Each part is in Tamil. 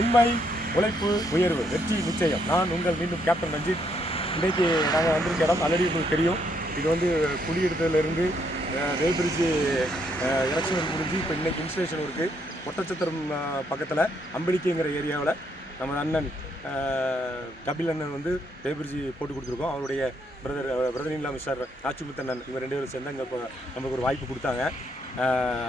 உண்மை உழைப்பு உயர்வு வெற்றி நிச்சயம். நான் உங்கள் மீண்டும் கேப்டன் ரஞ்சித். இன்றைக்கி நாங்கள் வந்திருக்க இடம் ஆல்ரெடி உங்களுக்கு தெரியும். இது வந்து குடியிருத்ததுலேருந்து வேல்பிரிட்ஜி எலெக்ஷன் முடிஞ்சு இப்போ இன்றைக்கி இன்ஸ்டலேஷன் இருக்குது. ஒட்டச்சத்திரம் பக்கத்தில் அம்பலிக்கைங்கிற ஏரியாவில் நம்ம அண்ணன் கபில் அண்ணன் வந்து வேல்பிரிட்ஜி போட்டு கொடுத்துருக்கோம். அவருடைய பிரதர் இல்லா மிஸ்டர் நாச்சிமுத்து அண்ணன் இவங்க 2 பேரும் சேர்ந்து அங்கே இப்போ நமக்கு ஒரு வாய்ப்பு கொடுத்தாங்க.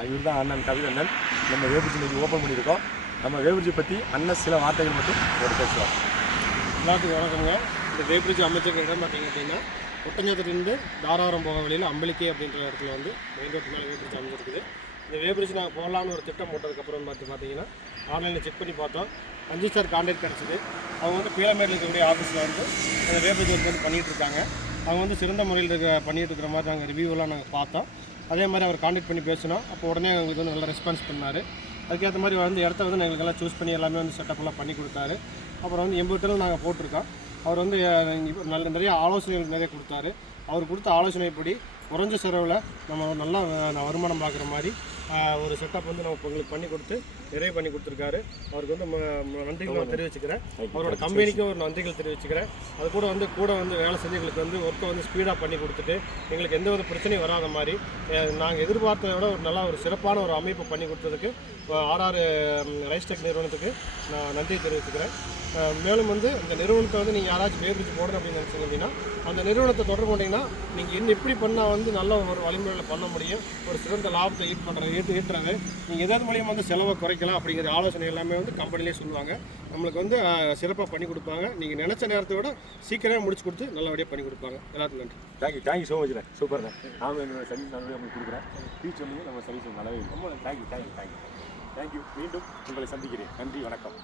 இவர் தான் அண்ணன் கபில் அண்ணன். நம்ம வேல்பிரிட்ஜி இன்றைக்கி ஓப்பன் பண்ணியிருக்கோம். நம்ம வேல்பிரிட்ஜி பற்றி அண்ணன் சில வார்த்தைகள் மட்டும் ஒரு பேசுவார். எல்லாத்துக்கும் வணக்கங்க. இந்த வேல்பிரிட்ஜி அமைச்சிருக்க இடம் பார்த்தீங்க அப்படின்னா ஒட்டஞ்சத்திலிருந்து தாராபுரம் போக வழியில் அம்பலிக்கை அப்படின்ற இடத்துல வந்து மெயின் ரோட்டு மேலே வேல்பிரிட்ஜி அமைஞ்சிருக்குது. இந்த வேல்பிரிட்ஜி நாங்கள் போடலான்னு ஒரு திட்டம் போட்டதுக்கப்புறம் பார்த்தீங்கன்னா ஆன்லைனில் செக் பண்ணி பார்த்தோம். அஞ்சு சார் கான்டாக்ட் கிடச்சிது. அவங்க வந்து பீளமேடில் இருக்கக்கூடிய ஆஃபீஸில் வந்து அந்த வேல்பிரிட்ஜி வந்து பண்ணிகிட்ருக்காங்க. அவங்க வந்து சிறந்த முறையில் பண்ணிகிட்டு இருக்கிற மாதிரி நாங்கள் ரிவ்யூவெல்லாம் நாங்கள் பார்த்தோம். அதே மாதிரி அவர் கான்டாக்ட் பண்ணி பேசினோம். அப்போ உடனே எங்களுக்கு வந்து நல்லா ரெஸ்பான்ஸ் பண்ணார். அதுக்கேற்ற மாதிரி வந்து இடத்த வந்து எங்களுக்கெல்லாம் சூஸ் பண்ணி எல்லாமே வந்து செட்டப்லாம் பண்ணி கொடுத்தாரு. அப்புறம் வந்து 80 நாங்கள் போட்டிருக்கோம். அவர் வந்து நிறைய ஆலோசனைகள் நிறைய கொடுத்தாரு. அவர் கொடுத்த ஆலோசனைப்படி குறைஞ்ச செலவில் நம்ம நல்லா வருமானம் பார்க்குற மாதிரி ஒரு செட்டப் வந்து நம்ம உங்களுக்கு பண்ணி கொடுத்து நிறைய பண்ணி கொடுத்துருக்காரு. அவருக்கு வந்து நன்றிகள் நான் தெரிவிச்சுக்கிறேன். அவரோட கம்பெனிக்கும் ஒரு நன்றிகள் தெரிவிச்சுக்கிறேன். அது கூட வந்து வேலை செஞ்சு எங்களுக்கு வந்து ஒர்க்கை வந்து ஸ்பீடாக பண்ணி கொடுத்துட்டு எங்களுக்கு எந்த ஒரு பிரச்சனையும் வராத மாதிரி நாங்கள் எதிர்பார்த்ததை விட ஒரு நல்லா ஒரு சிறப்பான ஒரு அமைப்பு பண்ணி கொடுத்ததுக்கு RR ரைஸ்டெக் நிறுவனத்துக்கு நான் நன்றி தெரிவிச்சுக்கிறேன். மேலும் வந்து இந்த நிறுவனத்தை வந்து நீங்கள் யாராச்சும் வேல்பிரிட்ஜி போடணும் அப்படின்னு நினச்சிங்க அப்படின்னா அந்த நிறுவனத்தை தொடர்பு கொண்டீங்கன்னா நீங்கள் எப்படி பண்ணால் வந்து நல்ல ஒரு வழிமுறையில் பண்ண முடியும், ஒரு சிறந்த லாபத்தை ஈட்டுறது, நீங்கள் எதாவது மூலியமாக வந்து செலவை குறைக்கலாம் அப்படிங்கிற ஆலோசனை எல்லாமே வந்து கம்பெனிலே சொல்லுவாங்க. நம்மளுக்கு வந்து சிறப்பாக பண்ணி கொடுப்பாங்க. நீங்கள் நினச்ச நேரத்தை விட சீக்கிரமே முடிச்சு கொடுத்து நல்லபடியாக பண்ணி கொடுப்பாங்க. எல்லாத்துக்கும் நன்றி. Thank you so much. சூப்பர் தான். நானும் என்னோட சர்வீஸ் நல்லபடியாக உங்களுக்கு கொடுக்குறேன். ஃபியூச்சர் வந்து நம்ம சர்வீஸ் நல்லாவே இருக்கும். தேங்க்யூ. மீண்டும் உங்களை சந்திக்கிறேன். நன்றி, வணக்கம்.